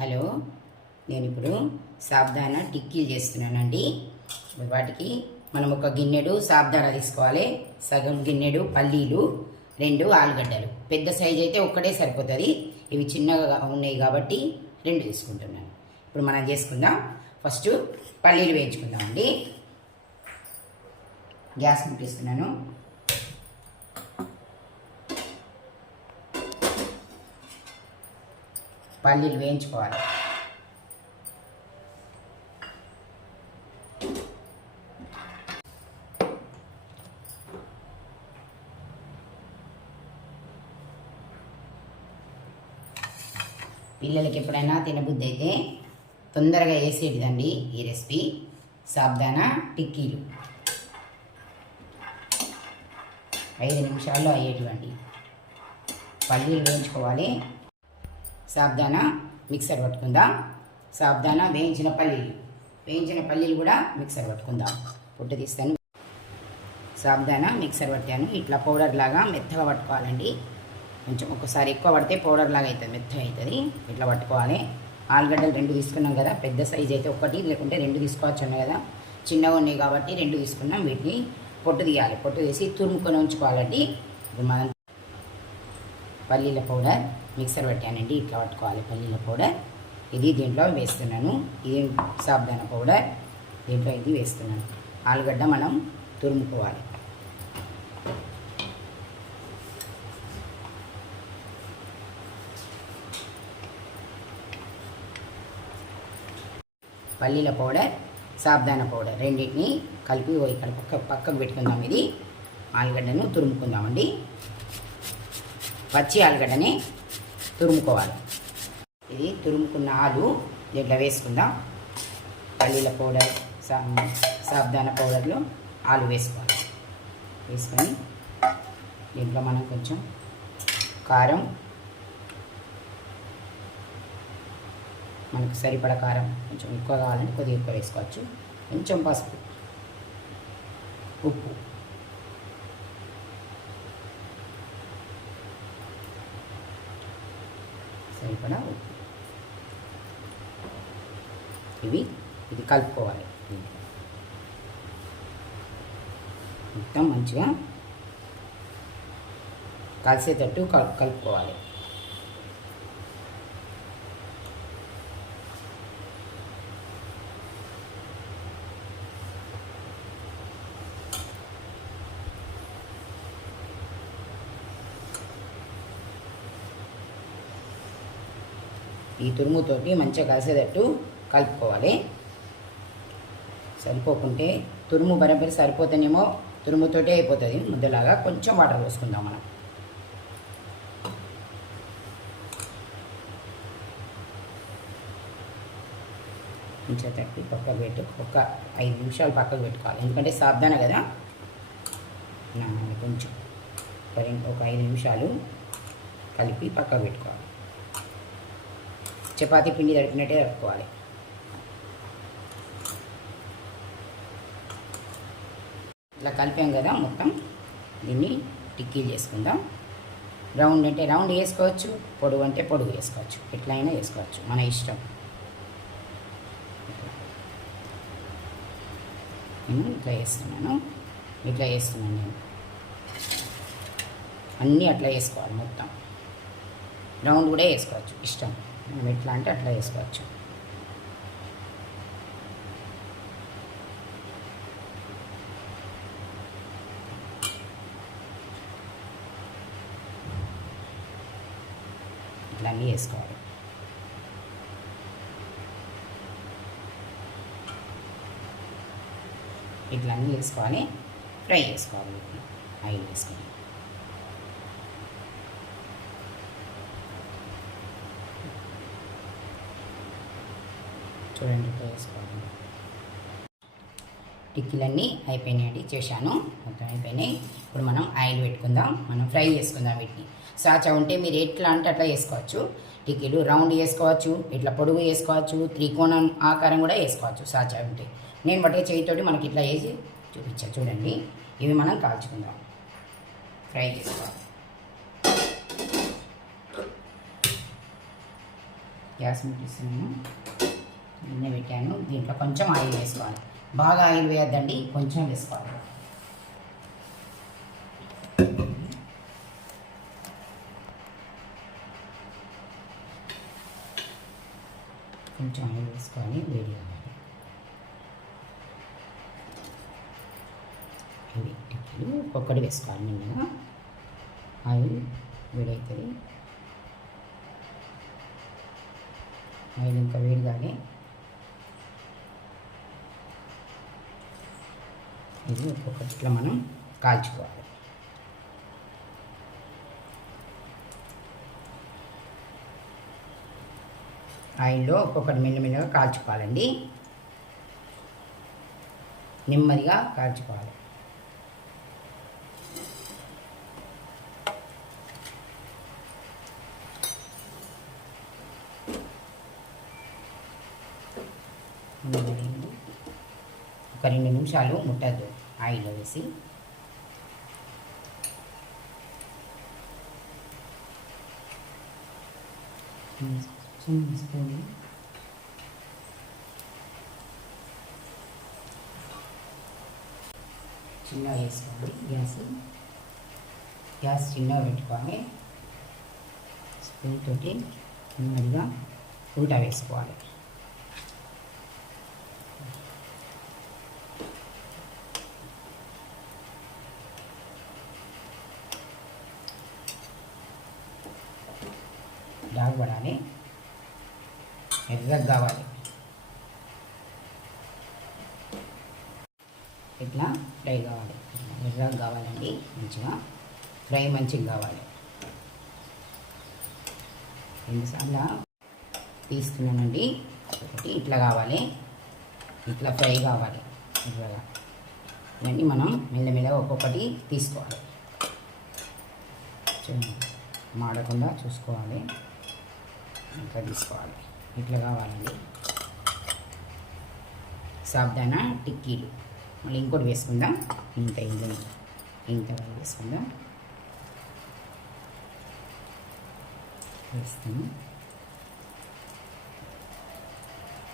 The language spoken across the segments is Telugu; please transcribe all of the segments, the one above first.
హలో, నేను ఇప్పుడు సాబ్దానా టిక్కీలు చేస్తున్నానండి. వాటికి మనం ఒక గిన్నెడు సాబ్దానా తీసుకోవాలి, సగం గిన్నెడు పల్లీలు, 2 ఆలుగడ్డలు. పెద్ద సైజు అయితే ఒక్కటే సరిపోతుంది, ఇవి చిన్నగా ఉన్నాయి కాబట్టి 2 తీసుకుంటున్నాను. ఇప్పుడు మనం చేసుకుందాం. ఫస్ట్ పల్లీలు వేయించుకుందామండి. గ్యాస్ ముట్టిస్తున్నాను. పల్లీలు వేయించుకోవాలి. పిల్లలకి ఎప్పుడైనా తినబుద్ధి అయితే తొందరగా వేసేటిదండి ఈ రెసిపీ, సాబ్దానా టిక్కీలు. 5 నిమిషాల్లో అయ్యేటివండి. పల్లీలు వేయించుకోవాలి. సాబ్దానా మిక్సర్ పట్టుకుందాం. సాబ్దానా వేయించిన పల్లీలు కూడా మిక్సర్ పట్టుకుందాం. పొట్టు తీస్తాను. సాబ్దానా మిక్సర్ పట్టాను. ఇట్లా పౌడర్ లాగా మెత్తగా పట్టుకోవాలండి. కొంచెం ఒక్కసారి ఎక్కువ పడితే పౌడర్ లాగా అవుతుంది, మెత్తగా అవుతుంది. ఇట్లా పట్టుకోవాలి. ఆలుగడ్డలు 2 తీసుకున్నాం కదా, పెద్ద సైజు అయితే 1 లేకుంటే 2 తీసుకోవచ్చు అన్న కదా. చిన్నగా ఉన్నాయి కాబట్టి 2 తీసుకున్నాం. వీటిని పొట్టు తీయాలి. పొట్టు తీసి తురుముకొని ఉంచుకోవాలండి. ఇప్పుడు మనం పల్లీల పౌడర్ మిక్సర్ పెట్టానండి. ఇట్లా పట్టుకోవాలి పల్లీల పౌడర్. ఇది దీంట్లో వేస్తున్నాను. ఇది సాబ్దానా పౌడర్, దీంట్లో ఇది వేస్తున్నాను. ఆలుగడ్డ మనం తురుముకోవాలి. పల్లీల పౌడర్, సాబ్దానా పౌడర్ రెండింటిని కలిపి ఇక్కడ పక్కకు పెట్టుకుందాం. ఇది ఆలుగడ్డను తురుముకుందామండి. పచ్చి ఆలుగడ్డని తురుముకోవాలి. ఇది తురుముకున్న ఆలు దీంట్లో వేసుకుందాం. పల్లీల పౌడర్, సాబ్దానా పౌడర్లో ఆలు వేసుకోవాలి. వేసుకొని దీంట్లో మనం కొంచెం కారం, మనకు సరిపడ కారం, కొంచెం ఎక్కువ కావాలంటే కొద్దిగా ఎక్కువ వేసుకోవచ్చు. కొంచెం పసుపు, ఉప్పు, సరిపడా ఉప్పు. ఇది కలుపుకోవాలి. మొత్తం మంచిగా కలిసేటట్టు కలుపుకోవాలి. ఈ తురుముతోటి మంచిగా కలిసేటట్టు కలుపుకోవాలి. సరిపోకుంటే తురుము బరబరి సరిపోతేనేమో తురుముతోటే అయిపోతుంది ముద్దలాగా. కొంచెం వాటర్ పోసుకుందాం మనం. కొంచెం తట్టి పక్కకు పెట్టి ఒక 5 నిమిషాలు పక్కకు పెట్టుకోవాలి. ఎందుకంటే సాబ్దానా కదా, కొంచెం ఒక 5 నిమిషాలు కలిపి పక్కకు పెట్టుకోవాలి. చపాతీ పిండి తడిపినట్టే తడుపుకోవాలి. ఇట్లా కలిపాం కదా మొత్తం. దీన్ని టిక్కీలు చేసుకుందాం. రౌండ్ అంటే రౌండ్ వేసుకోవచ్చు, పొడుగు అంటే పొడుగు వేసుకోవచ్చు, ఎట్లయినా వేసుకోవచ్చు, మన ఇష్టం. నేను ఇట్లా వేస్తున్నాను నేను. అన్నీ అట్లా వేసుకోవాలి మొత్తం. రౌండ్ కూడా వేసుకోవచ్చు, ఇష్టం. మనం ఎట్లా అంటే అట్లా వేసుకోవచ్చు. ఇట్లా అన్నీ వేసుకోవాలి. ఇట్లా అన్నీ వేసుకోవాలి. ఫ్రై చేసుకోవాలి. ఆయిల్ వేసుకొని చూడండి, ఇట్లా వేసుకోవాలి. టిక్కీలన్నీ అయిపోయినాయండి, చేశాను. మొత్తం అయిపోయినాయి. ఇప్పుడు మనం ఆయిల్ పెట్టుకుందాం. మనం ఫ్రై చేసుకుందాం వీటిని. సాచా ఉంటే మీరు ఎట్లా అంటే అట్లా వేసుకోవచ్చు. టిక్కీలు రౌండ్ వేసుకోవచ్చు, ఇట్లా పొడుగు వేసుకోవచ్చు, త్రికోణం ఆకారం కూడా వేసుకోవచ్చు సాచా ఉంటే. నేను బట్టే చేయితోటి మనకి ఇట్లా వేసి చూపించా. చూడండి, ఇవి మనం కాల్చుకుందాం, ఫ్రై చేసుకోవాలి. గ్యాస్ ముట్టిస్తున్నాను. గిన్నె పెట్టాను. దీంట్లో కొంచెం ఆయిల్ వేసుకోవాలి. బాగా ఆయిల్ వేయద్దండి, కొంచెం వేసుకోవాలి. కొంచెం ఆయిల్ వేసుకొని వేడి అవ్వాలి. ఇవి టిక్కీలు ఒక్కొక్కటి వేసుకోవాలి. నిన్నగా ఆయిల్ వేడవుతుంది. ఆయిల్ ఇంకా వేడి కానీ ఇది ఒక్కొక్కటి ఇట్లా మనం కాల్చుకోవాలి. ఆయిల్లో ఒక్కొక్కటి మెల్లమెల్లగా కాల్చుకోవాలండి. నెమ్మదిగా కాల్చుకోవాలి. ఒక 2 నిమిషాలు ముట్టద్దు ఆయిల్లో వేసి. స్పూన్ చిన్నగా వేసుకోవాలి. గ్యాస్ చిన్నగా పెట్టుకోవాలి. స్పూన్ తోటి నెమ్మదిగా ఉల్టా వేసుకోవాలి. పడాలి, ఎర్రగా కావాలి. ఇట్లా ఫ్రై కావాలి, ఎర్రగా కావాలండి. మంచిగా ఫ్రై మంచిగా కావాలి. 2 సార్లు తీస్తున్నానండి. ఒకటి ఇట్లా కావాలి, ఇట్లా ఫ్రై కావాలి ఎర్రగా. ఇవన్నీ మనం మెల్లమెల్లగా ఒక్కొక్కటి తీసుకోవాలి. చూడండి, మాడకుండా చూసుకోవాలి. ఇట్లా తీసుకోవాలి, ఇట్లా కావాలండి. సాబ్దానా టిక్కీలు మళ్ళీ ఇంకోటి వేసుకుందాం. ఇంత వేసుకుందాం. వేస్తాము.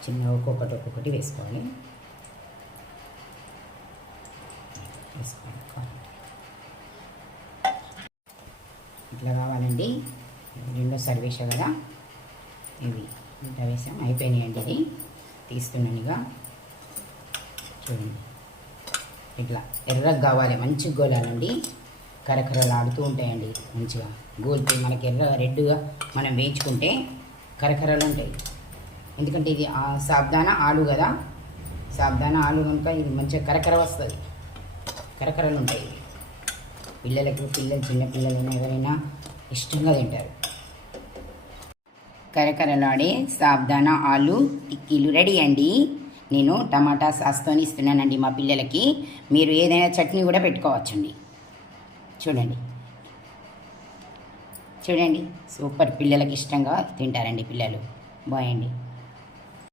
చిన్న ఒక్కొక్కటి వేసుకోవాలి. ఇట్లా కావాలండి. రెండో సర్వేష కదా, ఇవి ఇట్లా వేసాం. అయిపోయినాయండి. ఇది తీస్తున్నాను ఇక. చూడండి, ఇట్లా ఎర్రగా కావాలి, మంచిగా గోలాలండి. కరకరలాడుతూ ఉంటాయండి మంచిగా. గోల్పోయి మనకి రెడ్గా మనం వేయించుకుంటే కరకరలు ఉంటాయి. ఎందుకంటే ఇది సాబ్దానా ఆలు కదా, సాబ్దానా ఆలు కనుక ఇది మంచిగా కరకర వస్తుంది. కరకరలు ఉంటాయి. పిల్లలు చిన్నపిల్లలైనా ఎవరైనా ఇష్టంగా తింటారు. కరకరలాడే సాబ్దానా ఆలు టిక్కీలు రెడీ అండి. నేను టమాటా సాస్తో ఇస్తున్నానండి మా పిల్లలకి. మీరు ఏదైనా చట్నీ కూడా పెట్టుకోవచ్చండి. చూడండి సూపర్. పిల్లలకి ఇష్టంగా తింటారండి పిల్లలు. బాయ్ అండి.